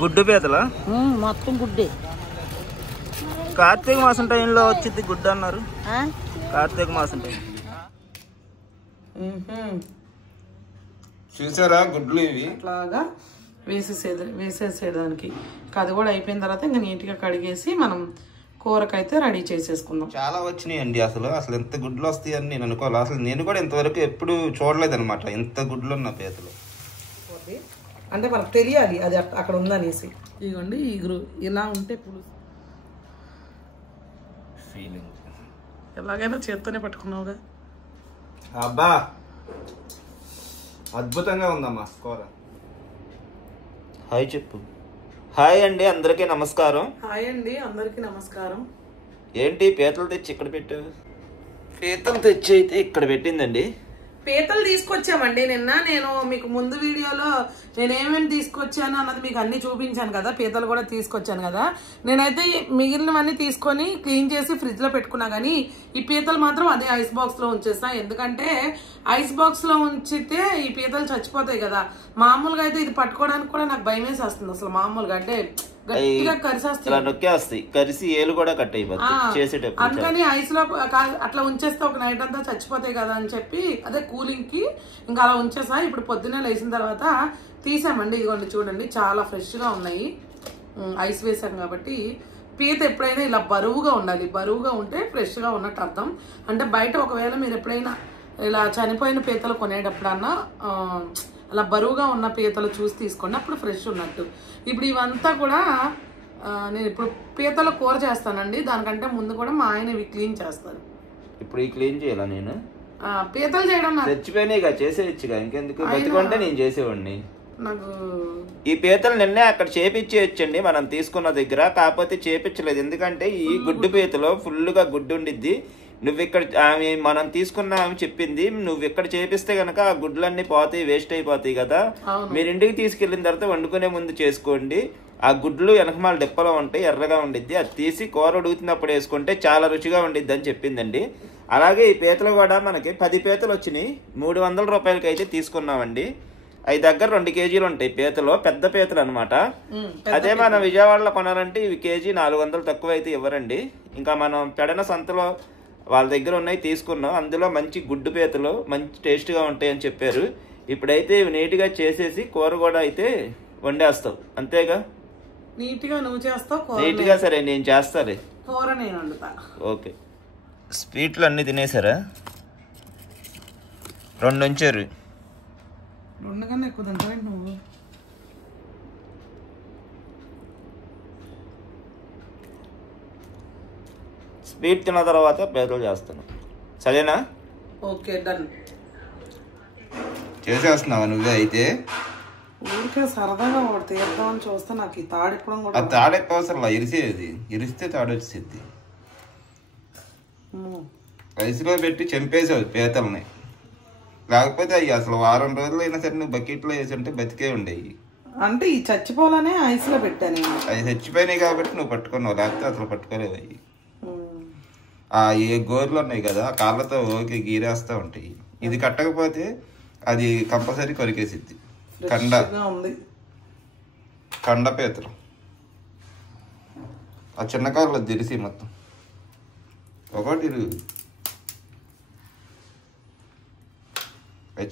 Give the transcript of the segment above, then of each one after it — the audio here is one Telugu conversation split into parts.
గుడ్డు పీతల మొత్తం గుడ్డే. కార్తీక మాసం టైంలో వచ్చింది గుడ్డు అన్నారు. కార్తీక మాసం టైం చూసారా గుడ్లు ఇవి అట్లాగా వేసేసేదానికి. అది కూడా అయిపోయిన తర్వాత ఇంకా నీట్గా కడిగేసి మనం కూరకైతే రెడీ చేసేసుకుందాం. చాలా వచ్చినాయండి. అసలు ఎంత గుడ్లు వస్తాయని నేను అనుకోవాలి. అసలు నేను కూడా ఇంతవరకు ఎప్పుడు చూడలేదు అనమాట ఇంత గుడ్లు ఉన్న పీతలు. అంటే మనకు తెలియాలి అది అక్కడ ఉందనేసి. ఇదిగోండి ఇలా ఉంటే పులుసు ఫీలింగ్. ఎలాగైనా చేత్తోనే పట్టుకున్నావుగా. అబ్బా అద్భుతంగా ఉందమ్మా కూర. హాయ్ చెప్పు. హాయ్ అండి అందరికీ నమస్కారం. హాయ్ అండి అందరికీ నమస్కారం. ఏంటి పీతలు తెచ్చి ఇక్కడ పెట్టావు? పీతలు తెచ్చి అయితే ఇక్కడ పెట్టిందండి. పీతలు తీసుకొచ్చామండి నిన్న. నేను మీకు ముందు వీడియోలో నేనేమేమి తీసుకొచ్చాను అన్నది మీకు అన్ని చూపించాను కదా. పీతలు కూడా తీసుకొచ్చాను కదా. నేనైతే మిగిలినవన్నీ తీసుకొని క్లీన్ చేసి ఫ్రిడ్జ్ లో పెట్టుకున్నా, కానీ ఈ పీతలు మాత్రం అదే ఐస్ బాక్స్ లో ఉంచేస్తా. ఎందుకంటే ఐస్ బాక్స్ లో ఉంచితే ఈ పీతలు చచ్చిపోతాయి కదా. మామూలుగా అయితే ఇది పట్టుకోవడానికి కూడా నాకు భయం వేసి వస్తుంది. అసలు మామూలుగా అంటే గట్టిగా కరిసేస్తాయి, కరిసి ఏలు కూడా కట్ అయిపోతాయి చేసేటప్పుడు. అందుకని ఐస్ లో అట్లా ఉంచేస్తే ఒక నైట్ అంతా చచ్చిపోతాయి కదా అని చెప్పి అదే కూలింగ్ కి ఇంకా అలా ఉంచేసా. ఇప్పుడు పొద్దున్నే లేచిన తర్వాత తీసామండి. ఇదిగోండి చూడండి చాలా ఫ్రెష్ గా ఉన్నాయి. ఐస్ వేసాం కాబట్టి పీత ఎప్పుడైనా ఇలా బరువుగా ఉండాలి. బరువుగా ఉంటే ఫ్రెష్ గా ఉన్నట్టు అర్థం. అంటే బయట ఒకవేళ మీరు ఎప్పుడైనా ఇలా చనిపోయిన పీతలు కొనేటప్పుడన్నా అలా బరువుగా ఉన్న పీతలు చూసి తీసుకోండి, అప్పుడు ఫ్రెష్ ఉన్నట్టు. ఇప్పుడు ఇవంతా కూడా నేను ఇప్పుడు పీతల కూర చేస్తానండి. దానికంటే ముందు కూడా మా ఆయన ఇవి క్లీన్ చేస్తారు. ఇప్పుడు ఈ క్లీన్ చేయాలా నేను? పీతలు చేయడం తెచ్చిపోయినాయిగా, చేసేయచ్చుగా. ఇంకెందుకు బతికుంటే నేను చేసేవాడిని. నాకు ఈ పీతలు నిన్నే అక్కడ చేపించేయచ్చండి మనం తీసుకున్న దగ్గర. కాకపోతే చేపించలేదు, ఎందుకంటే ఈ గుడ్డు పీతలో ఫుల్గా గుడ్డు ఉండిద్ది. నువ్వు ఇక్కడ ఆమె మనం తీసుకున్న ఆమె చెప్పింది, నువ్వు ఇక్కడ చేపిస్తే కనుక ఆ గుడ్లన్నీ పోతాయి, వేస్ట్ అయిపోతాయి కదా. మీరు ఇంటికి తీసుకెళ్లిన తర్వాత వండుకునే ముందు చేసుకోండి. ఆ గుడ్లు వెనకమాల డిప్పలో ఉంటాయి, ఎర్రగా ఉండిద్ది. అది తీసి కూర ఉడుకుతున్నప్పుడు వేసుకుంటే చాలా రుచిగా ఉండిద్ది అని చెప్పిందండి. అలాగే ఈ పీతలు కూడా మనకి 10 పీతలు వచ్చినాయి. 300 రూపాయలకి అయితే తీసుకున్నామండి. అవి దగ్గర 2 కేజీలు ఉంటాయి పీతలు, పెద్ద పీతలు అనమాట. అదే మనం విజయవాడలో కొనాలంటే ఇవి కేజీ 400 తక్కువ అయితే ఇవ్వరండి. ఇంకా మనం పెడన సంతలో వాళ్ళ దగ్గర ఉన్నాయి తీసుకున్నాం. అందులో మంచి గుడ్డు పీతలు మంచి టేస్ట్గా ఉంటాయని చెప్పారు. ఇప్పుడైతే ఇవి నీట్గా చేసేసి కూర కూడా అయితే వండేస్తావు, అంతేగా? నీట్గా నువ్వు చేస్తావు నీట్గా. సరే నేను చేస్తాలే, కూర నేను వండుతా. ఓకే. స్వీట్లు అన్నీ తినేసారా? 2 ఉంచారు. 2 కన్నా ఎక్కువ తింటావు నువ్వు. స్వీట్ తిన్న తర్వాత పీతలు చేస్తాను, సరేనా? Okay done. చేసేస్తున్నావా నువ్వే అయితే? ఊరికే సరదాగా ఒకటి తీద్దామని చూస్తే నాకు ఈ తాడెప్పడం కూడా. ఆ తాడెప్ప అవసరం ఇరిసేది, ఇరిస్తే తాడు వచ్చేది. రైస్లో పెట్టి చంపేసావు పీతల్ని. లేకపోతే అవి అసలు వారం రోజులు అయినా సరే నువ్వు బకెట్లో వేసి ఉంటే బతికే ఉండేవి. అంటే ఈ చచ్చిపోవాలనే ఐస్ లో పెట్టాను. అవి చచ్చిపోయినాయి కాబట్టి నువ్వు పట్టుకున్నావు, లేకపోతే అసలు పట్టుకోలేవు. అవి ఏ గోర్లు ఉన్నాయి కదా, ఆ కాళ్ళతో ఓకే గీరేస్తూ ఉంటాయి. ఇది కట్టకపోతే అది కంపల్సరీ కొరికేసిద్ది. కండ పీతలు ఆ చిన్న కాళ్ళలో తెరిసి మొత్తం ఒకటి.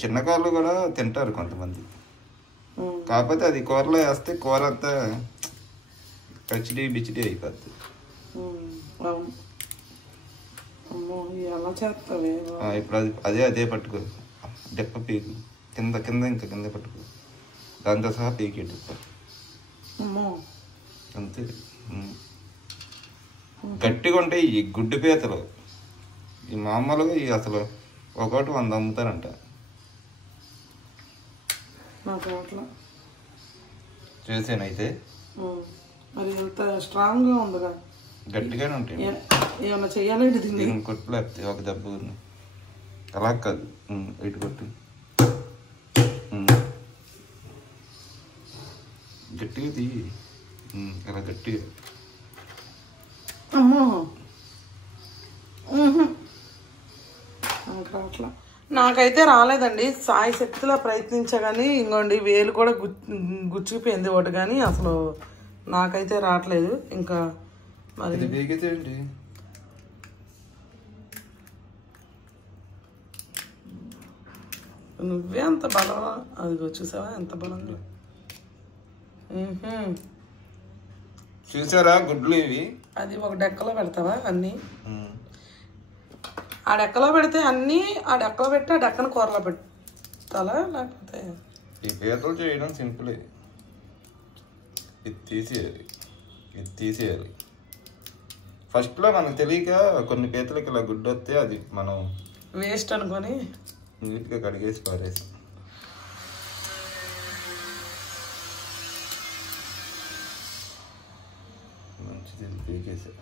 చిన్న కాళ్ళు కూడా తింటారు కొంతమంది, కాకపోతే అది కూరలో వేస్తే కూర అంతా కచ్చిడి బిచ్చిడి అయిపోద్ది. ఇప్పుడు అది అదే పట్టుకో, డెప్ప పీకు కింద కింద ఇంకా కింద పట్టుకో, దాంతో సహా పీకి డెప్ప అంతే. గట్టిగా ఉంటాయి ఈ గుడ్డు పీతలు. ఈ మామూలుగా ఈ అసలు ఒకటి 100 అమ్ముతారంట. చేసానైతే మరి ఎంత స్ట్రాంగ్ గా ఉందిగా, గట్టిగానే ఉంటాయి. ఏమన్నా చెయ్యాలంటే కొట్లు లేకపోతే ఒక దెబ్బ అలా కాదు, ఇటు కొట్టు గట్టిగా తీయి, ఇలా గట్టిగా. అమ్మో అట్లా నాకైతే రాలేదండి, సాయి శక్తిలో ప్రయత్నించా కానీ ఇంకోండి వేలు కూడా గుచ్చుకుపోయింది ఒకటి, కానీ అసలు నాకైతే రావట్లేదు. ఇంకా మరి నువ్వే అంత బలం, అది చూసావా ఎంత బలంగా. చూసారా గుడ్లు ఇవి? అది ఒక డెక్కలో పెడతావా అన్నీ? ఆ డెక్కలో పెడితే అన్నీ ఆ డెక్కలో పెట్టి ఆ డెక్కను కూరలో పెట్టాలా లేకపోతే? ఈ పీతలు చేయడం సింపులే. ఇది తీసేయాలి ఫస్ట్లో. మనకు తెలియక కొన్ని పీతలకి ఇలా గుడ్డు వస్తే అది మనం వేస్ట్ అనుకొని నీట్గా కడిగేసి పారేసి. మంచిది పీకేసా.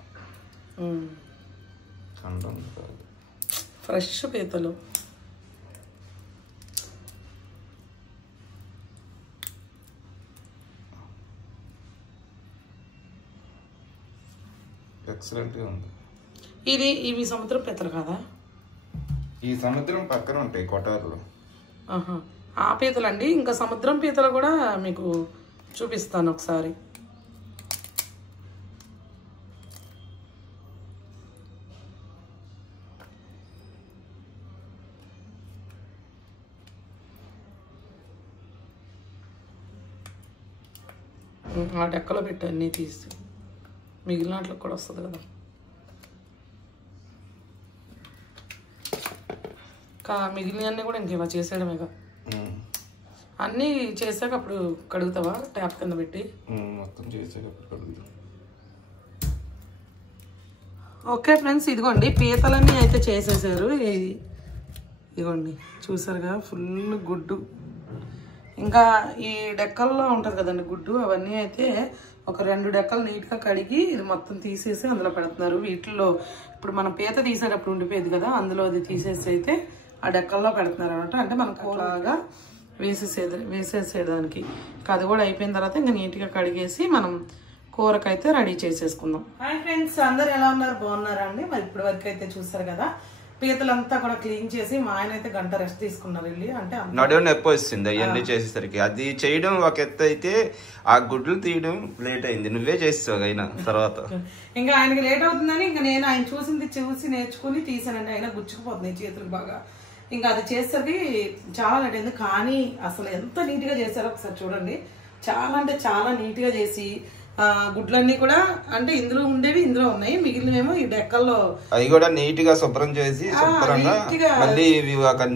కండం కాదు, ఫ్రెష్ పీతలు. ఎక్సలెంట్గా ఉంది. ఇవి సముద్రం పీతలు కాదా? ఈ సముద్రం పక్కన ఉంటాయి కొటారులో. ఆ పీతలు అండి. ఇంకా సముద్రం పీతలు కూడా మీకు చూపిస్తాను ఒకసారి. ఆ డెక్కలో పెట్టి అన్నీ తీసి మిగిలిన వాటికి కూడా వస్తుంది కదా. మిగిలినవన్నీ కూడా ఇంకేమో చేసేయడమేగా. అన్నీ చేసాక అప్పుడు కడుగుతావా ట్యాప్ కింద పెట్టి? మొత్తం చేసాక కడుగుతా. ఓకే ఫ్రెండ్స్, ఇదిగోండి పీతలన్నీ అయితే చేసేసారు. ఇదిగోండి చూసారుగా, ఫుల్ గుడ్డు. ఇంకా ఈ డెక్కల్లో ఉంటుంది కదండి గుడ్డు, అవన్నీ అయితే ఒక 2 డెక్కలు నీట్గా కడిగి ఇది మొత్తం తీసేసి అందులో పెడుతున్నారు. వీటిల్లో ఇప్పుడు మనం పీత తీసేటప్పుడు ఉండిపోయేది కదా, అందులో అది తీసేసి అయితే ఆ డెక్కల్లో పెడుతున్నారు అనమాట. అంటే మనకు అలాగా వేసేసేదానికి. అది కూడా అయిపోయిన తర్వాత ఇంకా నీట్గా కడిగేసి మనం కూరకైతే రెడీ చేసేసుకుందాం. హాయ్ ఫ్రెండ్స్, అందరు ఎలా ఉన్నారు? బాగున్నారా అండి? మరి ఇప్పటి వరకు అయితే చూస్తారు కదా, పీతలంతా కూడా క్లీన్ చేసి మా ఆయన అయితే గంట రెస్ట్ తీసుకున్నారు వెళ్ళి. అంటే నడువు నొప్పి వస్తుంది అవన్నీ చేసేసరికి. అది చేయడం ఒక ఎత్తు అయితే ఆ గుడ్లు తీయడం లేట్ అయింది. నువ్వే చేస్తావు అయినా తర్వాత. ఇంకా ఆయనకి లేట్ అవుతుందని ఇంకా నేను ఆయన చూసి నేర్చుకుని తీసానండి. ఆయన గుచ్చుకుపోతుంది చేతులు బాగా. ఇంకా అది చేసేసరికి చాలా లేట్ అయింది. కానీ అసలు ఎంత నీట్ గా చేశారో ఒకసారి చూడండి. చాలా అంటే చాలా నీట్ గా చేసి గుడ్లన్నీ కూడా అంటే ఇందులో ఉండేవి ఇందులో ఉన్నాయి, మిగిలినవేమో ఈ డెక్కల్లో అవి కూడా నీట్ గా శుభ్రం చేసి శుభ్రంగా మళ్ళీ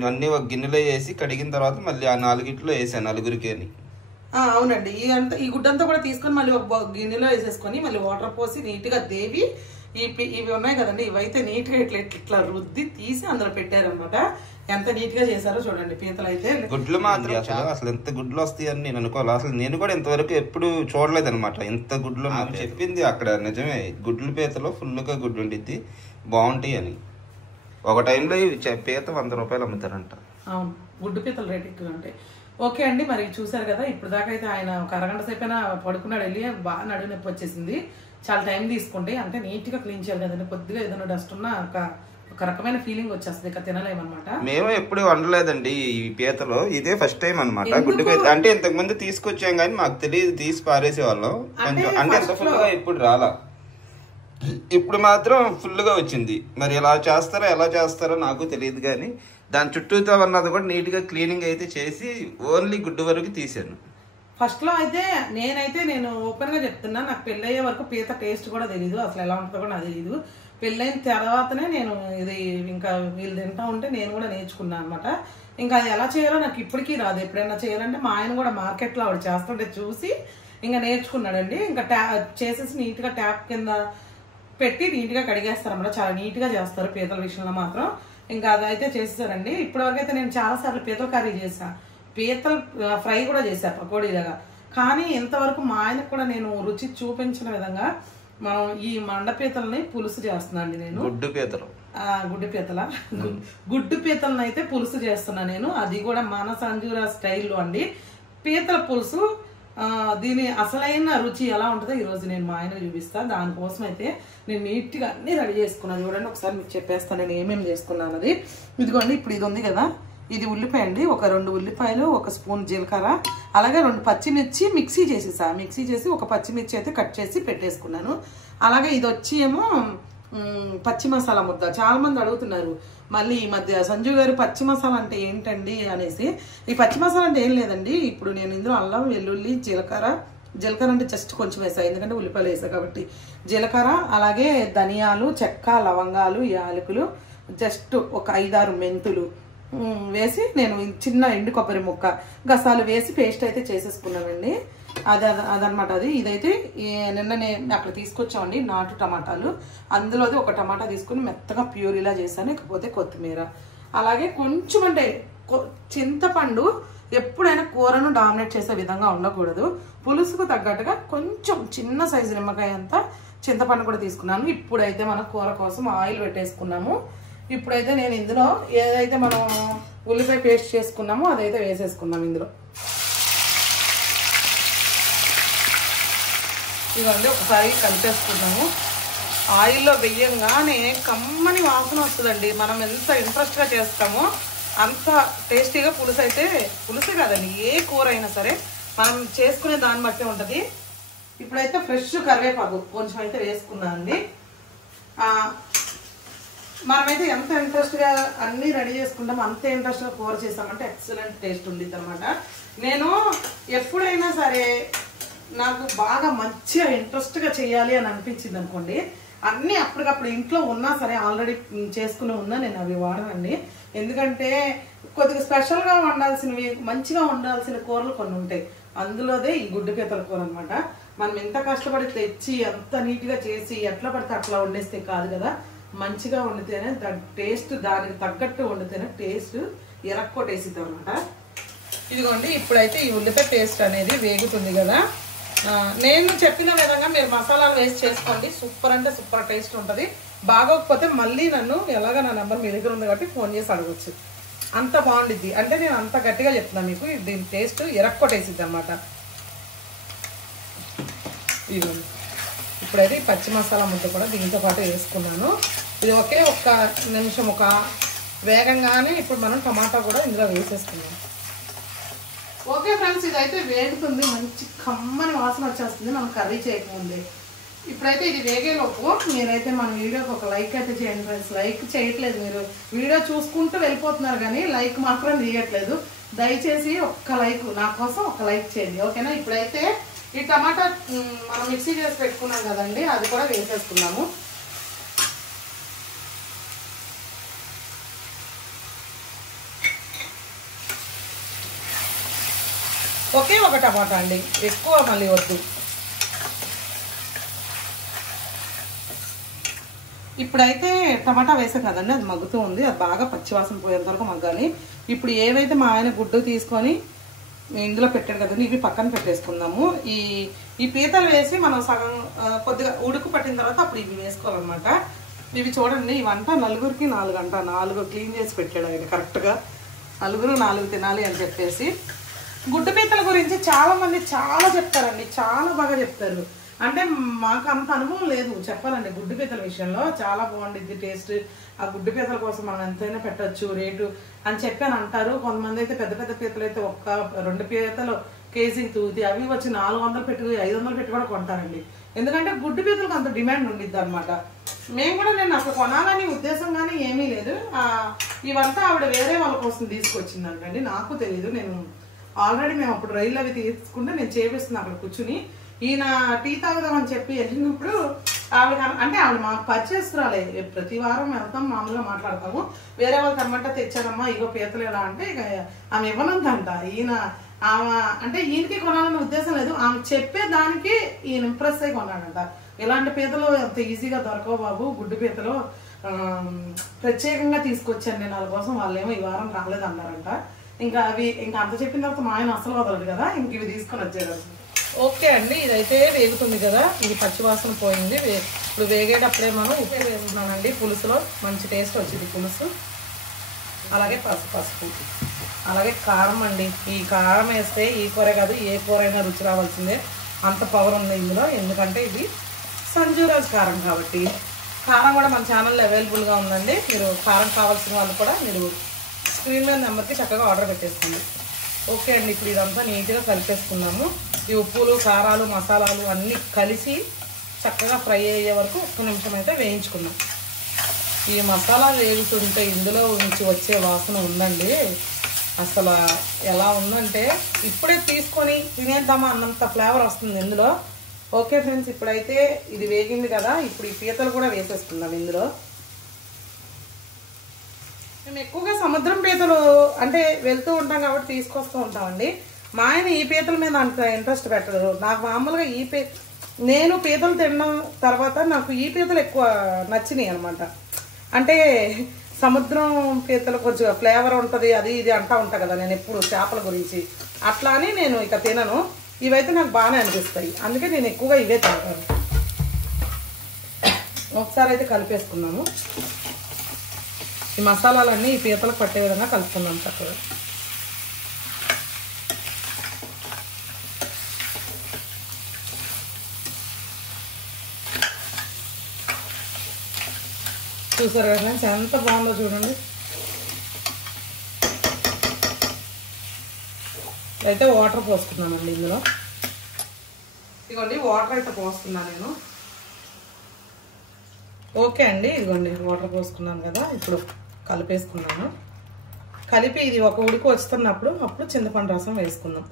అన్ని ఒక గిన్నెలో వేసి కడిగిన తర్వాత మళ్ళీ ఆ 4 వేసాను నలుగురికి అని. అవునండి, ఈ గుడ్డంతా కూడా తీసుకొని మళ్ళీ ఒక గిన్నెలో వేసేసుకొని మళ్ళీ వాటర్ పోసి నీట్ గా దేవి ఇవి ఉన్నాయి కదండి, ఇవైతే నీట్ గా ఇట్లా రుద్ది తీసి అందులో పెట్టారనమాట. ఎంత నీట్ గా చేశారో చూడండి పీతలు అయితే. గుడ్లు మాత్రం అసలు ఎంత గుడ్లు వస్తాయని నేను అనుకోవాలి. అసలు నేను కూడా ఇంతవరకు ఎప్పుడు చూడలేదు అనమాట ఎంత గుడ్లు. నాకు చెప్పింది అక్కడ నిజమే, గుడ్లు పీతలో ఫుల్గా గుడ్డు ఉండిద్ది, బాగుంటాయి అని. ఒక టైంలో పీత 100 రూపాయలు అమ్ముతారంట. అవును, గుడ్డు పీతలు రేట్ ఎక్కువ ఉంటాయి. ఓకే అండి, మరి చూసారు కదా, ఇప్పుడు దాకా అయితే ఆయన ఒక అరగంట సేపు అయినా పడుకున్నాడు వెళ్ళి. బాగా నడుము నొప్పి వచ్చేసింది, చాలా టైం తీసుకుంటే. అంటే నీట్ గా క్లీన్ చేయాలి కదండి, కొద్దిగా ఏదైనా డస్ట్ ఉన్నా ఒక రకమైన ఫీలింగ్ వచ్చేస్తుంది, ఇక తినలేమన్నమాట. మేము ఎప్పుడు వండలేదండి ఈ పీతలో, ఇదే ఫస్ట్ టైం అనమాట. గుడ్డు పీత అంటే ఇంతకు ముందు తీసుకొచ్చాం కానీ మాకు తెలియదు, తీసి పారేసే వాళ్ళం. అంటే ఎంత ఫుల్ గా ఇప్పుడు రాలా, ఇప్పుడు మాత్రం ఫుల్ గా వచ్చింది. మరి ఎలా చేస్తారో నాకు తెలియదు కానీ దాని చుట్టూతో ఉన్నది కూడా నీట్ గా క్లీనింగ్ అయితే చేసి ఓన్లీ గుడ్డు వరకు తీసాను. ఫస్ట్ లో అయితే నేను ఓపెన్ గా చెప్తున్నా, నాకు పెళ్ళయ్యే వరకు పీత టేస్ట్ కూడా తెలీదు, అసలు ఎలా ఉంటుందో కూడా నాకు తెలీదు. పెళ్ళైన తర్వాతనే నేను ఇది ఇంకా వీళ్ళు తింటా ఉంటే నేను కూడా నేర్చుకున్నాను అనమాట. ఇంకా అది ఎలా చేయాలో నాకు ఇప్పటికీ రాదు. ఎప్పుడైనా చేయాలంటే మా ఆయన కూడా మార్కెట్లో ఆవిడ చేస్తుంటే చూసి ఇంకా నేర్చుకున్నాడండి. ఇంకా చేసేసి నీట్గా ట్యాప్ కింద పెట్టి నీట్గా కడిగేస్తారన్నమాట. చాలా నీట్గా చేస్తారు పీతల విషయంలో మాత్రం. ఇంకా అదైతే చేసేసారండి. ఇప్పటివరకు అయితే నేను చాలాసార్లు పీతల కర్రీ చేశాను, పీతల ఫ్రై కూడా చేశాను పకోడీలాగా. కానీ ఇంతవరకు మా ఆయనకు కూడా నేను రుచి చూపించిన విధంగా మనం ఈ మండ పీతల్ని పులుసు చేస్తున్నాండి నేను. గుడ్డు పీతలను అయితే పులుసు చేస్తున్నా నేను. అది కూడా మన సంజూరా స్టైల్లో అండి. పీతల పులుసు దీని అసలైన రుచి ఎలా ఉంటుందో ఈరోజు నేను మా ఆయనకు చూపిస్తాను. దానికోసం అయితే నేను నీట్గా అన్నీ రెడీ చేసుకున్నాను. చూడండి ఒకసారి మీకు చెప్పేస్తాను నేను ఏమేమి చేసుకున్నాను అది. ఇదిగోండి ఇప్పుడు ఇది ఉంది కదా, ఇది ఉల్లిపాయ అండి. ఒక 2 ఉల్లిపాయలు, 1 స్పూన్ జీలకర్ర, అలాగే 2 పచ్చిమిర్చి మిక్సీ చేసేసా. మిక్సీ చేసి ఒక పచ్చిమిర్చి అయితే కట్ చేసి పెట్టేసుకున్నాను. అలాగే ఇది వచ్చి ఏమో పచ్చి మసాలా ముద్ద. చాలా మంది అడుగుతున్నారు మళ్ళీ ఈ మధ్య, సంజు గారు పచ్చి మసాలా అంటే ఏంటండి అనేసి. ఈ పచ్చి మసాలా అంటే ఏం లేదండి, ఇప్పుడు నేను ఇందులో అల్లం, వెల్లుల్లి, జీలకర్ర అంటే జస్ట్ కొంచెం వేసా, ఎందుకంటే ఉల్లిపాయలు వేసా కాబట్టి. జీలకర్ర, అలాగే ధనియాలు, చెక్క, లవంగాలు, యాలకులు, జస్ట్ ఒక 5-6 మెంతులు వేసి నేను చిన్న ఎండు కొబ్బరి ముక్క గసాలు వేసి పేస్ట్ అయితే చేసేసుకున్నానండి. అదనమాట అది. ఇదైతే నిన్న నేను అక్కడ తీసుకొచ్చామండి నాటు టమాటాలు. అందులోది ఒక టమాటా తీసుకుని మెత్తగా ప్యూరీలా చేశాను. ఇకపోతే కొత్తిమీర, అలాగే కొంచెం అంటే చింతపండు. ఎప్పుడైనా కూరను డామినేట్ చేసే విధంగా ఉండకూడదు. పులుసుకు తగ్గట్టుగా కొంచెం చిన్న సైజు నిమ్మకాయ అంతా చింతపండు కూడా తీసుకున్నాను. ఇప్పుడైతే మన కూర కోసం ఆయిల్ పెట్టేసుకున్నాము. ఇప్పుడైతే నేను ఇందులో ఏదైతే మనం ఉల్లిపాయ పేస్ట్ చేసుకున్నామో అదైతే వేసేసుకున్నాము ఇందులో. ఇదండి ఒకసారి కలిపేసుకున్నాము. ఆయిల్లో వెయ్యంగానే కమ్మని వాసన వస్తుందండి. మనం ఎంత ఇంట్రెస్ట్గా చేస్తామో అంత టేస్టీగా పులుసు అయితే, పులుసే కాదండి ఏ కూర అయినా సరే మనం చేసుకునే దాన్ని బట్టి ఉంటుంది. ఇప్పుడైతే ఫ్రెష్ కరివేపాకు కొంచెం అయితే వేసుకున్నాను అండి. మనమైతే ఎంత ఇంట్రెస్ట్గా అన్నీ రెడీ చేసుకుంటాం అంతే ఇంట్రెస్ట్గా కూర చేస్తామంటే ఎక్సలెంట్ టేస్ట్ ఉండిద్ది అనమాట. నేను ఎప్పుడైనా సరే నాకు బాగా మంచిగా ఇంట్రెస్ట్గా చేయాలి అని అనిపించింది అనుకోండి, అన్నీ అప్పటికప్పుడు ఇంట్లో ఉన్నా సరే ఆల్రెడీ చేసుకుని ఉన్నా నేను అవి వాడనండి. ఎందుకంటే కొద్దిగా స్పెషల్గా వండాల్సినవి, మంచిగా వండాల్సిన కూరలు కొన్ని ఉంటాయి. అందులోదే ఈ గుడ్డు పీతల కూర అనమాట. మనం ఎంత కష్టపడి తెచ్చి ఎంత నీట్గా చేసి ఎట్లా పడితే అట్లా వండేస్తే కాదు కదా. మంచిగా వండితేనే దాని టేస్ట్, దానికి తగ్గట్టు వండితేనే టేస్ట్ ఎరక్కొట్టేసిద్ది అనమాట. ఇదిగోండి ఇప్పుడైతే ఈ ఉల్లిపాయ పేస్ట్ అనేది వేగుతుంది కదా. నేను చెప్పిన విధంగా మీరు మసాలాలు వేసి చేసుకోండి. సూపర్ అంటే సూపర్ టేస్ట్ ఉంటుంది. బాగోకపోతే మళ్ళీ నన్ను ఎలాగ నా నెంబర్ మీ దగ్గర ఉంది కాబట్టి ఫోన్ చేసి అడగచ్చు. అంత బాగుండిద్ది. అంటే నేను అంత గట్టిగా చెప్తున్నాను మీకు, దీని టేస్ట్ ఎరక్కొట్టేసిద్ది అనమాట. ఇదిగోండి ఇప్పుడైతే ఈ పచ్చి మసాలా ముద్ద కూడా దీంతో పాటు వేసుకున్నాను. ఇది ఒకే 1 నిమిషం ఒక వేగంగానే ఇప్పుడు మనం టమాటా కూడా ఇందులో వేసేసుకున్నాం. ఓకే ఫ్రెండ్స్, ఇదైతే వేగుతుంది. మంచి కమ్మని వాసన వచ్చేస్తుంది మనం కర్రీ చేయకముందే. ఇప్పుడైతే ఇది వేగేలోపు మీరైతే మన వీడియోకి ఒక లైక్ అయితే చేయండి ఫ్రెండ్స్. లైక్ చేయట్లేదు, మీరు వీడియో చూసుకుంటూ వెళ్ళిపోతున్నారు కానీ లైక్ మాత్రం తీయట్లేదు. దయచేసి ఒక్క లైక్, నా కోసం ఒక లైక్ చేయండి ఓకేనా. ఇప్పుడైతే ఈ టమాటా మనం మిక్సీ చేసి పెట్టుకున్నాం కదండి, అది కూడా వేసేసుకున్నాము. ఒకే ఒక టమాటా అండి, ఎక్కువ మళ్ళీ వద్దు. ఇప్పుడైతే టమాటా వేసాం కదండి, అది మగ్గుతూ ఉంది. అది బాగా పచ్చివాసన పోయేంత వరకు మగ్గాలి. ఇప్పుడు ఏవైతే మా ఆయన గుడ్డు తీసుకొని ఇందులో పెట్టాడు కదండి, ఇవి పక్కన పెట్టేసుకుందాము. ఈ పీతలు వేసి మనం సగం కొద్దిగా ఉడుకు పట్టిన తర్వాత అప్పుడు ఇవి వేసుకోవాలన్నమాట. ఇవి చూడండి, ఇవంట నలుగురికి 4 అంట. 4 క్లీన్ చేసి పెట్టాడు ఆయన కరెక్ట్గా. నలుగురు 4 తినాలి అని చెప్పేసి. గుడ్డు పీతల గురించి చాలా మంది చాలా చెప్తారండి, చాలా బాగా చెప్తారు. అంటే మాకు అంత అనుభవం లేదు చెప్పాలండి. గుడ్డు పీతల విషయంలో చాలా బాగుండిద్ది టేస్ట్. ఆ గుడ్డు పీతల కోసం మనం ఎంతైనా పెట్టచ్చు రేటు అని చెప్పి అని అంటారు. కొంతమంది అయితే పెద్ద పెద్ద పీతలు అయితే 1-2 పీతలు కేజీ తూతి అవి వచ్చి 400 పెట్టి 500 పెట్టి కూడా కొంటారండి. ఎందుకంటే గుడ్డు పీతలకు అంత డిమాండ్ ఉండిద్ది అనమాట. మేము కూడా నేను అసలు కొనాలని ఉద్దేశం కానీ ఏమీ లేదు. ఇవంతా ఆవిడ వేరే వాళ్ళ కోసం తీసుకొచ్చిందంటండి, నాకు తెలియదు. నేను ఆల్రెడీ మేము అప్పుడు రైలు అవి తీసుకుంటే నేను చేపిస్తున్నాను అక్కడ కూర్చుని. ఈయన టీ తాగుదాం అని చెప్పి వెళ్ళినప్పుడు ఆవిడ అంటే ఆవిడ మాకు పరిచయస్తురాలే, ప్రతి వారం వెళ్తాం, మామూలుగా మాట్లాడతాము. వేరే వాళ్ళు కనమంటే తెచ్చారమ్మా ఇగో పీతలు ఎలా అంటే ఇక ఆమె ఇవ్వనంతంట. ఈయన ఆమె అంటే ఈయనకి కొనాలన్న ఉద్దేశం లేదు, ఆమె చెప్పే దానికి ఈయన ఇంప్రెస్ అయి కొన్నాడంట. ఇలాంటి పీతలు అంత ఈజీగా దొరకవు బాబు, గుడ్డు పీతలు ప్రత్యేకంగా తీసుకొచ్చాను నేను వాళ్ళ కోసం. వాళ్ళేమో ఈ వారం రాలేదన్నారంట. ఇంకా అంత చెప్పిన తర్వాత మా ఆయన అసలు వదలడు కదా, ఇంక ఇవి తీసుకొని వచ్చాడు. ఓకే అండి, ఇదైతే వేగుతుంది కదా, ఇది పచ్చివాసన పోయింది. ఇప్పుడు వేగేటప్పుడే మనం ఉప్పు వేస్తున్నానండి. పులుసులో మంచి టేస్ట్ వచ్చింది పులుసు. అలాగే పసుపు అలాగే కారం అండి. ఈ కారం వేస్తే ఈ కూర కాదు ఏ కూర అయినా రుచి రావాల్సిందే, అంత పవర్ ఉంది ఇందులో. ఎందుకంటే ఇది సంజీవరాజ్ కారం కాబట్టి. కారం కూడా మన ఛానల్లో అవైలబుల్గా ఉందండి. మీరు కారం కావాల్సిన వాళ్ళు కూడా మీరు స్క్రీన్ మీద నెంబర్కి చక్కగా ఆర్డర్ పెట్టేసుకోండి. ఓకే అండి, ఇప్పుడు ఇదంతా నీట్గా కలిపేసుకున్నాము. ఈ ఉప్పులు కారాలు మసాలాలు అన్నీ కలిసి చక్కగా ఫ్రై అయ్యే వరకు 1 నిమిషం అయితే వేయించుకున్నాం. ఈ మసాలా వేగుతుంటే ఇందులో నుంచి వచ్చే వాసన ఉందండి, అసలు ఎలా ఉందంటే ఇప్పుడే తీసుకొని తినేద్దామా అన్నంత ఫ్లేవర్ వస్తుంది ఇందులో. ఓకే ఫ్రెండ్స్, ఇప్పుడైతే ఇది వేగింది కదా, ఇప్పుడు ఈ పీతలు కూడా వేసేసుకుందాం ఇందులో. మేము ఎక్కువగా సముద్రం పీతలు అంటే వెళ్తూ ఉంటాం కాబట్టి తీసుకొస్తూ ఉంటామండి. మా ఆయన ఈ పీతల మీద అంత ఇంట్రెస్ట్ పెట్టడు. నాకు మామూలుగా నేను పీతలు తినడం తర్వాత నాకు ఈ పీతలు ఎక్కువ నచ్చినాయి అనమాట. అంటే సముద్రం పీతలు కొంచెం ఫ్లేవర్ ఉంటుంది, అది ఇది అంటా ఉంటా కదా నేను ఎప్పుడు చేపల గురించి. అట్లా అని నేను ఇక తినను. ఇవైతే నాకు బాగానే అనిపిస్తాయి, అందుకే నేను ఎక్కువగా ఇవే తింటాను. ఒకసారి అయితే కలిపేసుకున్నాము. ఈ మసాలాలన్నీ ఈ పీతలకు పట్టే విధంగా కలుపుకుందాం చక్కగా. చూసారు కదా ఫ్రెండ్స్ ఎంత బాగుందో చూడండి. అయితే వాటర్ పోసుకున్నామండి ఇందులో. ఇదిగోండి వాటర్ అయితే పోస్తున్నాను నేను. ఓకే అండి, ఇదిగోండి వాటర్ పోసుకున్నాను కదా, ఇప్పుడు కలిపేసుకున్నాను. కలిపి ఇది ఒక ఉడికి వస్తున్నప్పుడు అప్పుడు చింతపండు రసం వేసుకుందాం.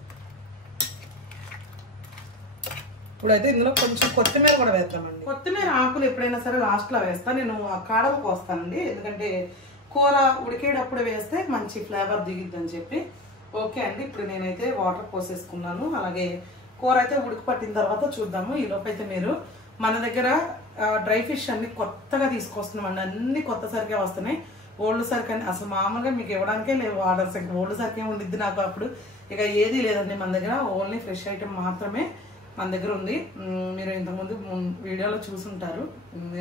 ఇప్పుడైతే ఇందులో కొంచెం కొత్తిమీర కూడా వేస్తామండి. కొత్తిమీర ఆకులు ఎప్పుడైనా సరే లాస్ట్లో వేస్తాను, నేను ఆ కాడలు పోస్తానండి. ఎందుకంటే కూర ఉడికేటప్పుడు వేస్తే మంచి ఫ్లేవర్ దిగిద్దని చెప్పి. ఓకే అండి, ఇప్పుడు నేనైతే వాటర్ పోసేసుకున్నాను. అలాగే కూర అయితే ఉడికి పట్టిన తర్వాత చూద్దాము. ఈలోపైతే మీరు మన దగ్గర డ్రై ఫిష్ అన్ని కొత్తగా తీసుకొస్తున్నామండి. అన్ని కొత్త సరికే వస్తున్నాయి. ఓల్డ్ సరికి అని అసలు మామూలుగా మీకు ఇవ్వడానికే లేవు ఆర్డర్స్. ఓల్డ్ సరికే ఉండిద్ది నాకు అప్పుడు. ఇక ఏది లేదండి మన దగ్గర, ఓన్లీ ఫ్రెష్ ఐటమ్ మాత్రమే మన దగ్గర ఉంది. మీరు ఇంతకుముందు వీడియోలో చూసుంటారు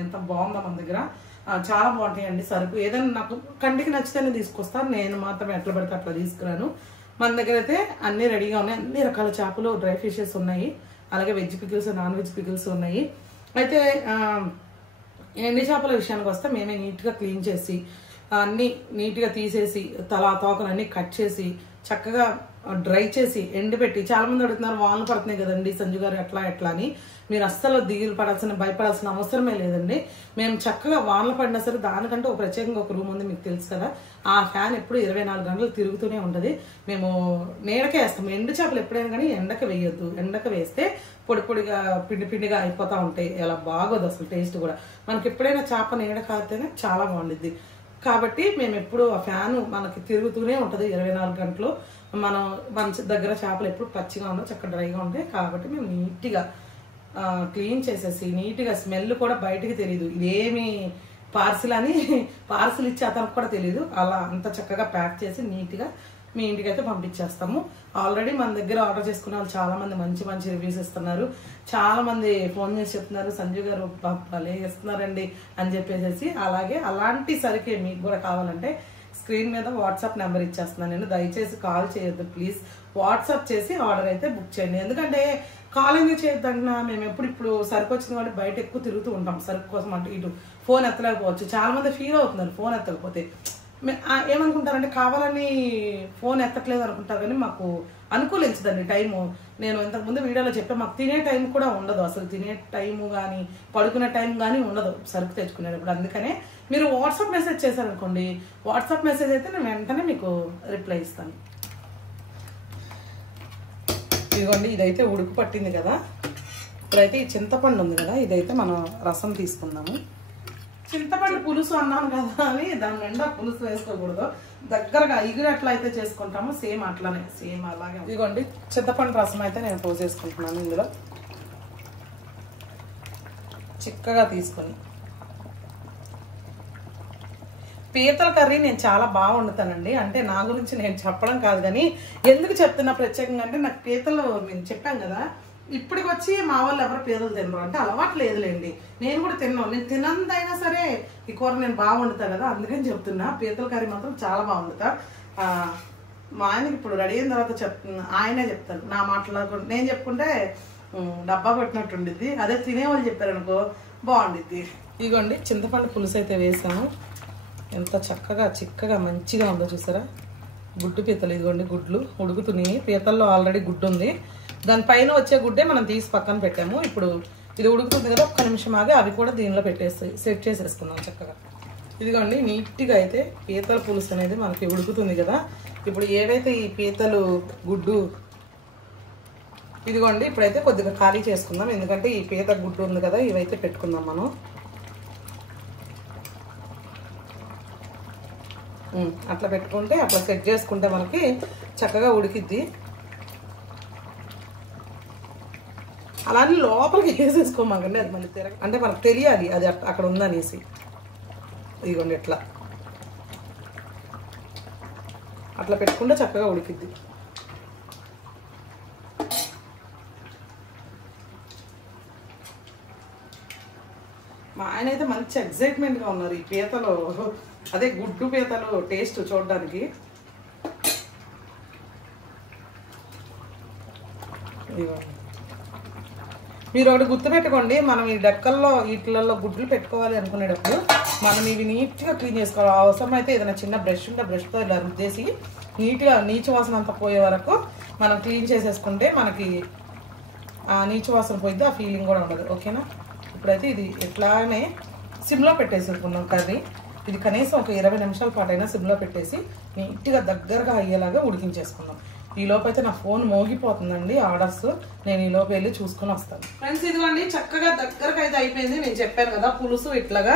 ఎంత బాగుందో మన దగ్గర. చాలా బాగుంటాయండి సరుకు. ఏదైనా నాకు కంటికి నచ్చితేనే తీసుకొస్తాను, నేను మాత్రం ఎట్లా పడితే అట్లా తీసుకురాను. మన దగ్గర అయితే అన్ని రెడీగా ఉన్నాయి. అన్ని రకాల చేపలు, డ్రై ఫిషెస్ ఉన్నాయి. అలాగే veg pickles, non veg pickles ఉన్నాయి. అయితే ఎండి చేపల విషయానికి వస్తే మేమే నీట్గా క్లీన్ చేసి అన్నీ నీట్గా తీసేసి తోకలు అన్నీ కట్ చేసి చక్కగా డ్రై చేసి ఎండబెట్టి, చాలా మంది అడుగుతున్నారు వానలు పడుతున్నాయి కదండి సంజు గారు ఎట్లా అని. మీరు అస్సలు దిగులు భయపడాల్సిన అవసరమే లేదండి. మేము చక్కగా వానలు పడినా సరే దానికంటే ఒక ప్రత్యేకంగా ఒక రూమ్ ఉంది, మీకు తెలుసు కదా. ఆ ఫ్యాన్ ఎప్పుడు 24 గంటలు తిరుగుతూనే ఉంటుంది. మేము నీడకే వేస్తాము. ఎండు చేపలు ఎప్పుడైనా కానీ ఎండక వేయొద్దు. ఎండక వేస్తే పొడి పొడిగా పిండిగా అయిపోతూ ఉంటాయి. అలా బాగోదు అసలు టేస్ట్ కూడా. మనకి ఎప్పుడైనా చేప నీడ కాస్తేనే చాలా బాగుండిద్ది. కాబట్టి మేము ఎప్పుడు ఆ ఫ్యాను మనకి తిరుగుతూనే ఉంటుంది 24 గంటలు. మనం మన దగ్గర చేపలు ఎప్పుడు పచ్చిగా ఉండవు, చక్కగా డ్రైగా ఉంటాయి. కాబట్టి మేము నీట్గా క్లీన్ చేసేసి నీట్గా స్మెల్ కూడా బయటికి తెలియదు. ఇదేమి పార్సిల్ ఇచ్చి అతనికి కూడా తెలియదు. అలా అంత చక్కగా ప్యాక్ చేసి నీట్గా మీ ఇంటికి అయితే పంపించేస్తాము. ఆల్రెడీ మన దగ్గర ఆర్డర్ చేసుకున్న వాళ్ళు చాలా మంది మంచి రివ్యూస్ ఇస్తున్నారు. చాలా మంది ఫోన్ చేసి చెప్తున్నారు సంజు గారు భలే ఇస్తున్నారండి అని చెప్పేసి. అలాగే అలాంటి సరికే మీకు కూడా కావాలంటే స్క్రీన్ మీద వాట్సాప్ నెంబర్ ఇచ్చేస్తున్నాను నేను. దయచేసి కాల్ చేయొద్దు ప్లీజ్, వాట్సాప్ చేసి ఆర్డర్ అయితే బుక్ చేయండి. ఎందుకంటే కాల్ ఎందుకు చేయొద్దంటున్నా, మేము ఇప్పుడు సరుకు వచ్చింది కాబట్టి బయట ఎక్కువ తిరుగుతూ ఉంటాం సరుకు కోసం. అంటే ఇటు ఫోన్ ఎత్తలేకపోవచ్చు. చాలా మంది ఫీల్ అవుతున్నారు ఫోన్ ఎత్తకపోతే. ఏమనుకుంటారంటే కావాలని ఫోన్ ఎత్తట్లేదు అనుకుంటారు, కానీ మాకు అనుకూలించదండి టైము. నేను ఇంతకుముందు వీడియోలో చెప్పా, మాకు తినే టైం కూడా ఉండదు. అసలు తినే టైము కానీ పడుకునే టైం కానీ ఉండదు సరుకు తెచ్చుకునేటప్పుడు. అందుకనే మీరు వాట్సాప్ మెసేజ్ చేశారనుకోండి, వాట్సాప్ మెసేజ్ అయితే నేను వెంటనే మీకు రిప్లై ఇస్తాను. ఇదిగోండి ఇదైతే ఉడుకు పట్టింది కదా. ఇప్పుడైతే ఈ చింతపండు ఉంది కదా, ఇదైతే మనం రసం తీసుకుందాము. చింతపండు పులుసు అన్నాను కదా అని దాని నిండా పులుసు వేసుకోకూడదు. దగ్గరగా ఇగురు ఎట్లా అయితే చేసుకుంటామో సేమ్ అట్లానే సేమ్ అలాగే. ఇదిగోండి చింతపండు రసం అయితే నేను పోసేసుకుంటున్నాను ఇందులో చిక్కగా తీసుకొని. పీతల కర్రీ నేను చాలా బాగా వండుతానండి. అంటే నా గురించి నేను చెప్పడం కాదు, కానీ ఎందుకు చెప్తున్నా ప్రత్యేకంగా అంటే నాకు పీతలు నేను చెప్పాను కదా, ఇప్పటికి వచ్చి మా వాళ్ళు ఎవరు పీతలు తినరు. అంటే అలవాటు లేదులేండి, నేను కూడా తిన్నాను. నేను తినందైనా సరే ఈ కూర నేను బాగా వండుతా కదా, అందుకని చెప్తున్నా. పీతల కర్రీ మాత్రం చాలా బాగా వండుతా. మా ఆయనకి ఇప్పుడు రెడీ అయిన తర్వాత ఆయనే చెప్తాను. నా మాటలో నేను చెప్పుకుంటే డబ్బా కొట్టినట్టు ఉండిద్ది. అదే తినేవాళ్ళు చెప్పారనుకో బాగుండిద్ది. ఇదిగోండి చింతపండు పులుసు అయితే వేసాము. ఎంత చక్కగా చిక్కగా మంచిగా ఉందో చూసారా. గుడ్డు పీతలు ఇదిగోండి, గుడ్లు ఉడుకుతున్నాయి. పీతల్లో ఆల్రెడీ గుడ్డు ఉంది, దానిపైన వచ్చే గుడ్డే మనం తీసి పక్కన పెట్టాము. ఇప్పుడు ఇది ఉడుకుతుంది కదా, ఒక్క నిమిషం ఆగి అవి కూడా దీనిలో పెట్టేస్తాయి, సెట్ చేసేసుకున్నాం చక్కగా. ఇదిగోండి నీట్గా అయితే పీతల పులుసు అనేది మనకి ఉడుకుతుంది కదా. ఇప్పుడు ఏవైతే ఈ పీతలు గుడ్డు ఇదిగోండి ఇప్పుడైతే కొద్దిగా ఖాళీ చేసుకుందాం, ఎందుకంటే ఈ పీత గుడ్డు ఉంది కదా, ఇవైతే పెట్టుకుందాం మనం. అట్లా పెట్టుకుంటే అట్లా సెట్ చేసుకుంటే మనకి చక్కగా ఉడికిద్ది. అలానే లోపలికి వేసేసుకోమాకండి, అది మళ్ళీ అంటే మనకు తెలియాలి అది అక్కడ ఉందనేసి. ఇదిగోండి ఎట్లా అట్లా పెట్టుకుంటే చక్కగా ఉడికిద్ది. మా ఆయన అయితే మంచి ఎక్సైట్మెంట్గా ఉన్నారు ఈ పీతలు, అదే గుడ్డు పీతలు టేస్ట్ చూడడానికి. మీరు ఒకటి గుర్తుపెట్టుకోండి, మనం ఈ డెక్కల్లో వీటిలలో గుడ్లు పెట్టుకోవాలి అనుకునేటప్పుడు మనం ఇవి నీట్గా క్లీన్ చేసుకోవాలి. అవసరం అయితే ఏదైనా చిన్న బ్రష్ ఉంటే బ్రష్తో ఇలా రుద్దేసి నీట్గా నీచు వాసన అంతా పోయే వరకు మనం క్లీన్ చేసేసుకుంటే మనకి ఆ నీచు వాసన పోయిద్ది, ఆ ఫీలింగ్ కూడా ఉండదు. ఓకేనా. ఇప్పుడైతే ఇది ఎట్లానే సిమ్లో పెట్టేసుకున్నాం కర్రీ. ఇది కనీసం ఒక 20 నిమిషాల పాటైనా సిమ్లో పెట్టేసి నీట్గా దగ్గరగా అయ్యేలాగా ఉడికించేసుకున్నాం. ఈ లోపు అయితే నా ఫోన్ మోగిపోతుందండి ఆర్డర్స్, నేను ఈ లోపు వెళ్ళి చూసుకుని వస్తాను. ఫ్రెండ్స్ ఇదిగోండి చక్కగా దగ్గరకు అయితే అయిపోయింది. నేను చెప్పాను కదా పులుసు ఇట్లాగా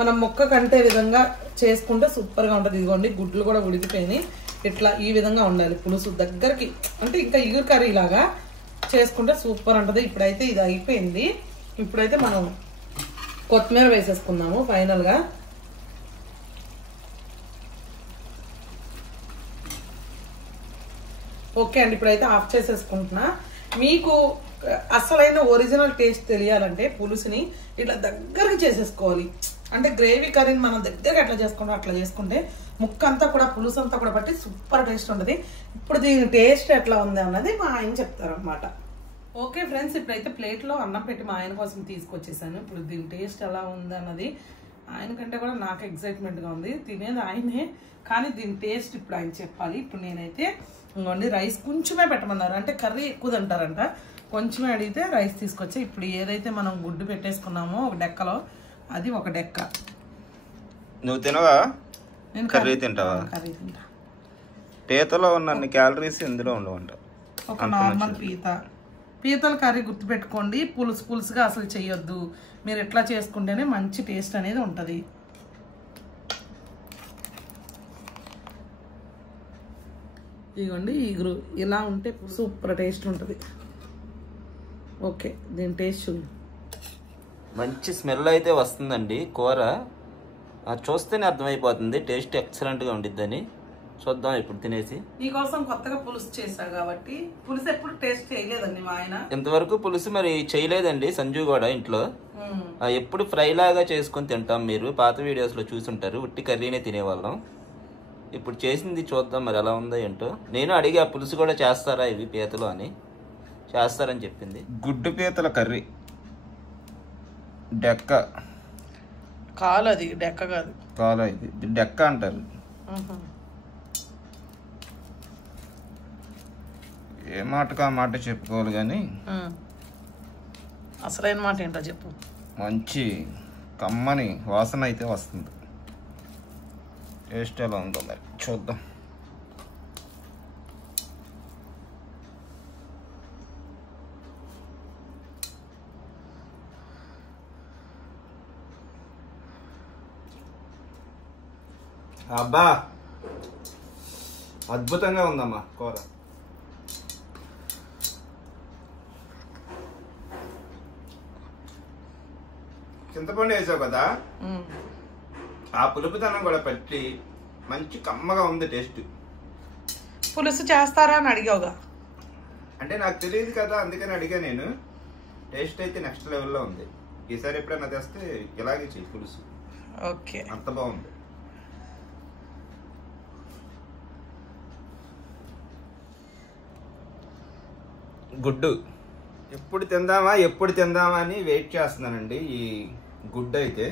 మనం మొక్క కంటే విధంగా చేసుకుంటే సూపర్గా ఉంటుంది. ఇదిగోండి గుడ్లు కూడా ఉడికిపోయినాయి. ఇట్లా ఈ విధంగా ఉండాలి పులుసు దగ్గరికి, అంటే ఇంకా ఇగురు కర్రీ లాగా చేసుకుంటే సూపర్ ఉంటుంది. ఇప్పుడైతే ఇది అయిపోయింది. ఇప్పుడైతే మనం కొత్తిమీర వేసేసుకున్నాము ఫైనల్గా. ఓకే అండి, ఇప్పుడైతే ఆఫ్ చేసేసుకుంటున్నా. మీకు అసలైన ఒరిజినల్ టేస్ట్ తెలియాలంటే పులుసుని ఇట్లా దగ్గరకి చేసేసుకోవాలి. అంటే గ్రేవీ కర్రీని మనం దగ్గరగా ఎట్లా చేసుకుంటాం అట్లా చేసుకుంటే ముక్క అంతా కూడా పులుసు అంతా కూడా బట్టి సూపర్ టేస్ట్ ఉంటుంది. ఇప్పుడు దీని టేస్ట్ ఎట్లా ఉంది అన్నది మా ఆయన చెప్తారు అనమాట. ఓకే ఫ్రెండ్స్, ఇప్పుడైతే ప్లేట్లో అన్నం పెట్టి మా ఆయన కోసం తీసుకొచ్చేసాను. ఇప్పుడు దీని టేస్ట్ ఎలా ఉంది అన్నది ఆయన కంటే కూడా నాకు ఎక్సైట్మెంట్గా ఉంది. తినేది ఆయనే, కానీ దీని టేస్ట్ ఇప్పుడు ఆయన చెప్పాలి. ఇప్పుడు నేనైతే ఇంకోండి రైస్ కొంచెమే పెట్టమన్నారు, అంటే కర్రీ ఎక్కువ తింటారంట, కొంచెమే అడిగితే రైస్ తీసుకొచ్చి ఇప్పుడు ఏదైతే మనం గుడ్డు పెట్టేసుకున్నామో ఒక డెక్కలో అది ఒక డెక్క. నువ్వు తినవా? నేను కర్రీ తింటావా? కర్రీ తింటా. పీతలో ఉన్న క్యాలరీస్ ఇందులో ఉండవంట. ఒక నార్మల్ పీతల కర్రీ గుర్తుపెట్టుకోండి, పులుసు పులుసుగా అసలు చేయొద్దు. మీరు ఎట్లా చేసుకుంటేనే మంచి టేస్ట్ అనేది ఉంటుంది. ఇదిగోండి ఇగురు ఇలా ఉంటే సూపర్ టేస్ట్ ఉంటుంది. ఓకే, దీని టేస్ట్ చూడండి. మంచి స్మెల్ అయితే వస్తుందండి. కూర చూస్తేనే అర్థమైపోతుంది టేస్ట్ ఎక్సలెంట్గా ఉండిద్దని. చూద్దాం ఇప్పుడు తినేసి. నీకోసం కొత్తగా పులుసు చేశా కాబట్టి, పులుసు ఎప్పుడు టేస్ట్ చేయలేదండి మా ఆయన. ఇంతవరకు పులుసు మరి చేయలేదండి సంజు కూడా ఇంట్లో. ఎప్పుడు ఫ్రై లాగా చేసుకొని తింటాం, మీరు పాత వీడియోస్లో చూసుంటారు. ఉట్టి కర్రీనే తినేవాళ్ళం. ఇప్పుడు చేసింది చూద్దాం మరి ఎలా ఉందో ఏంటో. నేను అడిగా పులుసు కూడా చేస్తారా ఇవి పీతలు అని, చేస్తారని చెప్పింది. గుడ్డు పీతల కర్రీ డెక్క కాలు, అది డెక్క కాదు, కాలు. ఇది డెక్క అంటారు. ఏ మాటకు ఆ మాట చెప్పుకోవాలి కానీ అసలైన మాట ఏంటో చెప్పు. మంచి కమ్మని వాసన అయితే వస్తుంది. టేస్ట్ ఎలా ఉందో మరి చూద్దాం. అబ్బా అద్భుతంగా ఉందమ్మా కూర. చింతపండు వేసావు కదా, ఆ పులుపుతనం కూడా పట్టి మంచి కమ్మగా ఉంది టేస్ట్. పులుసు చేస్తారా అని అడిగావుగా, అంటే నాకు తెలియదు కదా అందుకని అడిగా నేను. టేస్ట్ అయితే నెక్స్ట్ లెవెల్లో ఉంది. ఈసారి ఎప్పుడైనా తెస్తే ఇలాగే చెయ్యి పులుసు. ఓకే, అంత బాగుంది. గుడ్డు ఎప్పుడు తిందామా అని వెయిట్ చేస్తున్నానండి. ఈ గుడ్డు అయితే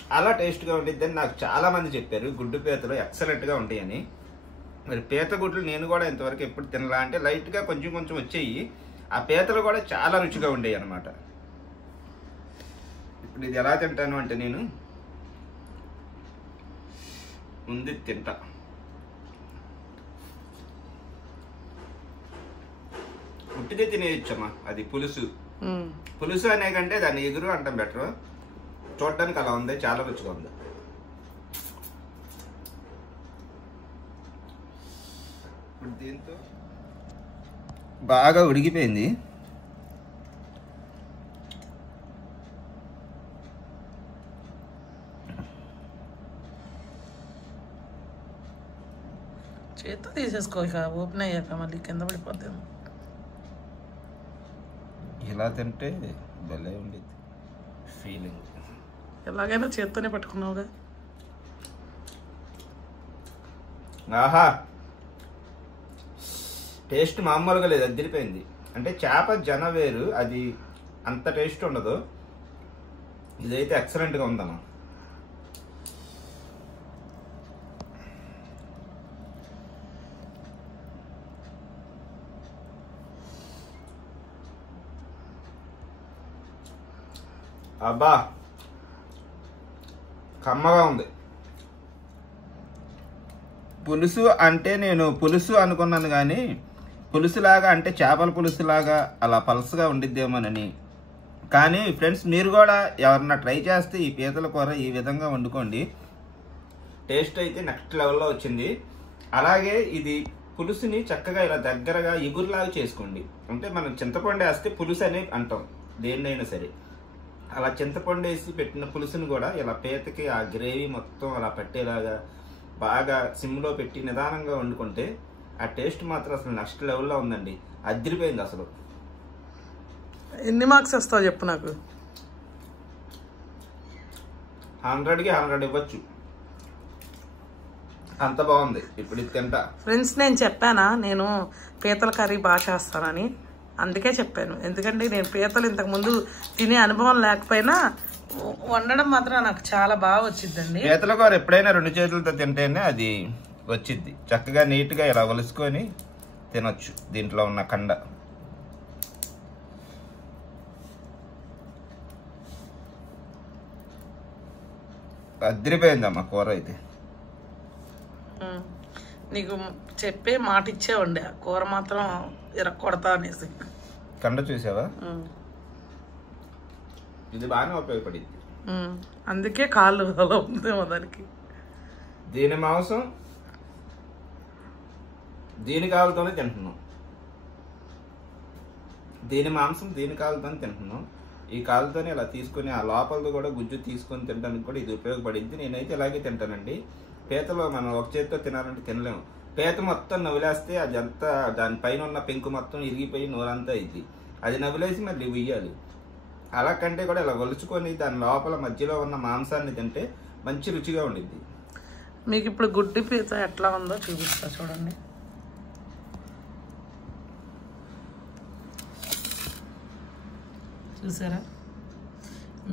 చాలా టేస్ట్గా ఉండిద్దని నాకు చాలా మంది చెప్పారు. గుడ్డు పీతలు ఎక్సలెంట్గా ఉంటాయని. మరి పీత గుడ్లు నేను కూడా ఇంతవరకు ఎప్పుడు తినలా. అంటే లైట్గా కొంచెం కొంచెం వచ్చేయి. ఆ పీతలు కూడా చాలా రుచిగా ఉండేవి అనమాట. ఇప్పుడు ఇది ఎలా తింటాను అంటే నేను ముందు తింటా. ఉట్టిదే తినేయచ్చమ్మా. అది పులుసు అనే కంటే దాన్ని ఎగురు అంటాం బెటర్. చూడడానికి అలా ఉంది, చాలా రుచిగా ఉంది. ఇప్పుడు దీంతో బాగా ఉడికిపోయింది. చేత్తో తీసేసుకో, ఇక ఓపెన్ అయ్యాక మళ్ళీ కింద పడిపోద్దాం. ఇలా తింటే భలే ఉండేది ఫీలింగ్. ఎలాగైనా చేత్తోనే పట్టుకున్నావుగా. ఆహా, టేస్ట్ మామూలుగా లేదు, అదిరిపోయింది. అంటే చేప జన వేరు, అది అంత టేస్ట్ ఉండదు. ఇదైతే ఎక్సలెంట్గా ఉందమ్మా. అబ్బా, కమ్మగా ఉంది. పులుసు అంటే నేను పులుసు అనుకున్నాను కానీ పులుసులాగా అంటే చేపల పులుసులాగా అలా పలసగా ఉండిద్దేమోనని. కానీ ఫ్రెండ్స్, మీరు కూడా ఎవరన్నా ట్రై చేస్తే ఈ పీతల కూర ఈ విధంగా వండుకోండి. టేస్ట్ అయితే నెక్స్ట్ లెవెల్లో వచ్చింది. అలాగే ఇది పులుసుని చక్కగా ఇలా దగ్గరగా ఎగురులాగా చేసుకోండి. అంటే మనం చింతపండు వేస్తే పులుసు అని అంటాం దేన్నైనా సరే. అలా చింతపండు వేసి పెట్టిన పులుసుని కూడా ఇలా పీతకి ఆ గ్రేవీ మొత్తం అలా పట్టేలాగా బాగా సిమ్లో పెట్టి నిదానంగా వండుకుంటే ఆ టేస్ట్ మాత్రం అసలు నెక్స్ట్ లెవెల్లో ఉందండి. అదిరిపోయింది అసలు. ఎన్ని మార్క్స్ వస్తావు చెప్పు నాకు. 100కి 100 ఇవ్వచ్చు, అంత బాగుంది. ఇప్పుడు ఇది తింటా. ఫ్రెండ్స్, నేను చెప్పానా నేను పీతల కర్రీ బాగా చేస్తానని? అందుకే చెప్పాను. ఎందుకంటే నేను పీతలు ఇంతకుముందు తినే అనుభవం లేకపోయినా వండడం మాత్రం నాకు చాలా బాగా వచ్చిందండి. పీతల కూర ఎప్పుడైనా 2 చేతులతో తింటేనే అది వచ్చిద్ది. చక్కగా నీట్గా ఇలా ఒలుసుకొని తినొచ్చు దీంట్లో ఉన్న కండ. అదిరిపోయిందమ్మా కూర అయితే. నీకు చెప్పే మాట ఇచ్చేవండి, ఆ కూర మాత్రం ఇరక్కొడతా అనేసి. కండ చూసావా? ఇది బాగానే ఉపయోగపడింది. అందుకే కాళ్ళు అలా ఉందేమో దానికి. దీని మాంసం దీని కాలుతోనే తింటున్నాం. దీని మాంసం దీని కాలుతోనే తింటున్నాం. ఈ కాలుతోనే ఇలా తీసుకొని ఆ లోపలతో కూడా గుజ్జు తీసుకొని తినడానికి కూడా ఇది ఉపయోగపడింది. నేనైతే ఇలాగే తింటానండి. పీతలో మనం ఒక చేతితో తినాలంటే తినలేము. పీత మొత్తం నవ్వులేస్తే అదంతా దానిపైన ఉన్న పెంకు మొత్తం ఇరిగిపోయి నోరంతా ఇది. అది నవ్వులేసి మళ్ళీ ఉయ్యాలి. అలా కంటే కూడా ఇలా ఒలుచుకొని దాని లోపల మధ్యలో ఉన్న మాంసాన్ని తింటే మంచి రుచిగా ఉండిద్ది. మీకు ఇప్పుడు గుడ్డి పీత ఎట్లా ఉందో చూపిస్తా చూడండి. చూసారా?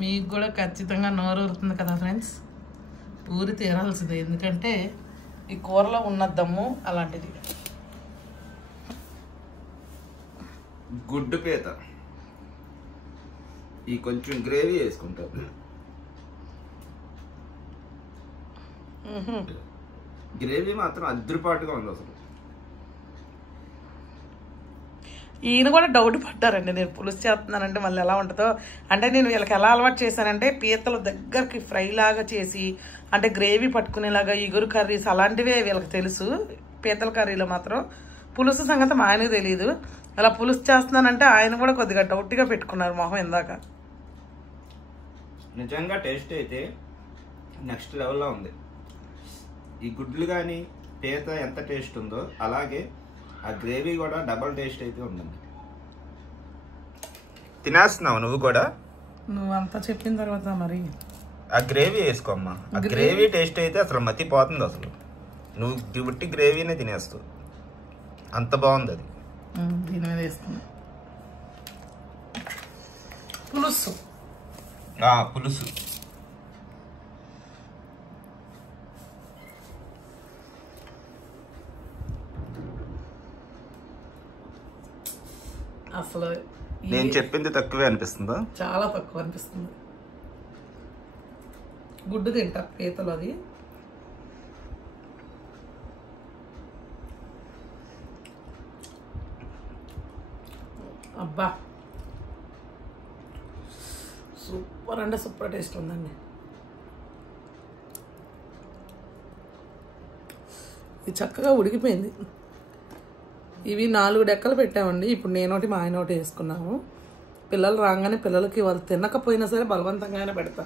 మీకు కూడా ఖచ్చితంగా నోరు ఊరుతుంది కదా ఫ్రెండ్స్. ఊరి తీరాల్సిందే, ఎందుకంటే ఈ కూరలో ఉన్న దమ్ము అలాంటిది. గుడ్డు పీత ఈ కొంచెం గ్రేవీ వేసుకుంటారు. గ్రేవీ మాత్రం అద్రిపాటుగా ఉంది అసలు. ఈయన కూడా డౌట్ పడ్డారండి, నేను పులుసు చేస్తున్నానంటే మళ్ళీ ఎలా ఉంటుందో. అంటే నేను వీళ్ళకి ఎలా అలవాటు చేశానంటే పీతలు దగ్గరికి ఫ్రై లాగా చేసి, అంటే గ్రేవీ పట్టుకునేలాగా ఇగురు కర్రీస్ అలాంటివే వీళ్ళకి తెలుసు. పీతల కర్రీలో మాత్రం పులుసు సంగతి మా ఆయనకు తెలియదు. అలా పులుసు చేస్తున్నానంటే ఆయన కూడా కొద్దిగా డౌట్గా పెట్టుకున్నారు మొహం ఇందాక. నిజంగా టేస్ట్ అయితే నెక్స్ట్ లెవెల్లో ఉంది. ఈ గుడ్లు కానీ పీత ఎంత టేస్ట్ ఉందో అలాగే ఆ గ్రేవీ కూడా డబల్ టేస్ట్ అయితే ఉందండి. తినేస్తున్నావు నువ్వు కూడా? నువ్వంతా చెప్పిన తర్వాత మరి ఆ గ్రేవీ వేసుకోమ్మా. ఆ గ్రేవీ టేస్ట్ అయితే అసలు మతిపోతుంది. అసలు నువ్వు బుట్టి గ్రేవీనే తినేస్తావు, అంత బాగుంది అది. దీని మీద వేస్తుంది. పులుసు. పులుసు. అసలు నేను చెప్పింది తక్కువే అనిపిస్తుందా? చాలా తక్కువ అనిపిస్తుంది. గుడ్డు తింటా పీతలు, అది అబ్బా సూపర్ అంటే సూపర్ టేస్ట్ ఉందండి. ఇది చక్కగా ఉడికిపోయింది. ఇవి 4 డెక్కలు పెట్టామండి. ఇప్పుడు నేనోటి మా ఆయన ఒకటి వేసుకున్నాము. పిల్లలు రాగానే పిల్లలకి వాళ్ళు తినకపోయినా సరే బలవంతంగానే పెడతా,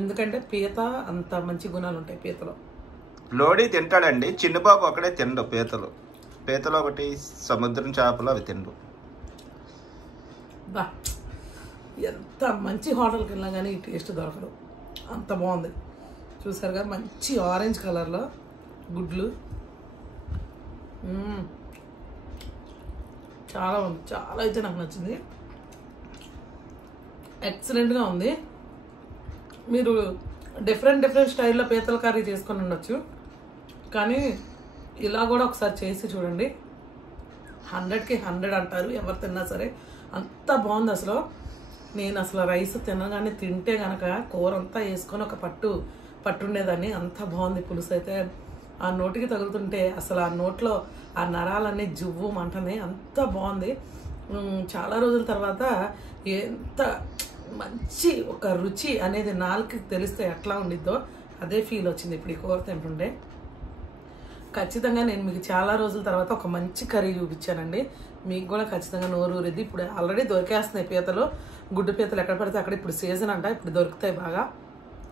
ఎందుకంటే పీత అంత మంచి గుణాలు ఉంటాయి పీతలో. లోడీ తింటాడండి, చిన్నబాబు ఒకడే తిండు పీతలు. పీతలు ఒకటి, సముద్రం చేపలు అవి తిండు. బా ఎంత మంచి హోటల్కి వెళ్ళినా కానీ ఈ టేస్ట్ దొరకదు, అంత బాగుంది. చూసారుగా మంచి ఆరెంజ్ కలర్లో గుడ్లు. చాలా ఉంది, చాలా అయితే నాకు నచ్చింది. ఎక్సలెంట్గా ఉంది. మీరు డిఫరెంట్ స్టైల్లో పీతల కర్రీ చేసుకొని ఉండొచ్చు, కానీ ఇలా కూడా ఒకసారి చేసి చూడండి. 100కి 100 అంటారు ఎవరు తిన్నా సరే, అంత బాగుంది. అసలు నేను అసలు రైస్ తినగానే తింటే కనుక కూర అంతా వేసుకొని ఒక పట్టుండేదాన్ని, అంత బాగుంది పులుసు అయితే. ఆ నోటికి తగులుతుంటే అసలు ఆ నోట్లో ఆ నరాలన్నీ జువ్వు మంటనే, అంత బాగుంది. చాలా రోజుల తర్వాత ఎంత మంచి ఒక రుచి అనేది నాలుగుకి తెలిస్తే ఎట్లా ఉండిద్దో అదే ఫీల్ వచ్చింది ఇప్పుడు ఈ కూర తింటుంటే. ఖచ్చితంగా నేను మీకు చాలా రోజుల తర్వాత ఒక మంచి కర్రీ చూపించానండి, మీకు కూడా ఖచ్చితంగా నోరు ఊరిద్ది. ఇప్పుడు ఆల్రెడీ దొరికేస్తున్నాయి పీతలు, గుడ్డు పీతలు ఎక్కడ పడితే అక్కడ. ఇప్పుడు సీజన్ అంట, ఇప్పుడు దొరుకుతాయి బాగా.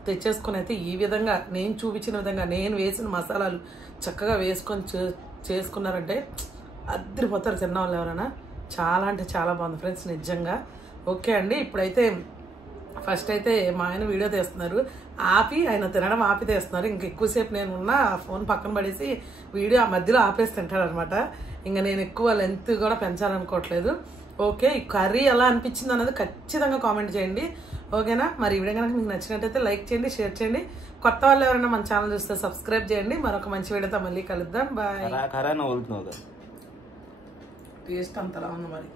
తెచ్చేసుకొని అయితే ఈ విధంగా నేను చూపించిన విధంగా నేను వేసిన మసాలాలు చక్కగా వేసుకొని చేసుకున్నారంటే అద్దరిపోతారు తిన్న వాళ్ళు ఎవరైనా. చాలా అంటే చాలా బాగుంది ఫ్రెండ్స్ నిజంగా. ఓకే అండి, ఇప్పుడైతే ఫస్ట్ అయితే మా ఆయన వీడియో తీస్తున్నారు, ఆయన తినడం ఆపి తీస్తున్నారు. ఇంక ఎక్కువసేపు నేను ఉన్న ఫోన్ పక్కన పడేసి వీడియో ఆ మధ్యలో ఆపేసి తింటాడు అనమాట. ఇంకా నేను ఎక్కువ లెంత్ కూడా పెంచాలనుకోవట్లేదు. ఓకే, ఈ కర్రీ ఎలా అనిపించింది అన్నది ఖచ్చితంగా కామెంట్ చేయండి, ఓకేనా? మరి ఈ వీడియో కనుక మీకు నచ్చినట్టయితే లైక్ చేయండి, షేర్ చేయండి. కొత్త వాళ్ళు ఎవరైనా మన ఛానల్ చూస్తే సబ్స్క్రైబ్ చేయండి. మరొక మంచి వీడియోతో మళ్ళీ కలుద్దాం. బాయ్. టేస్ట్ అంతలా ఉంది మరి.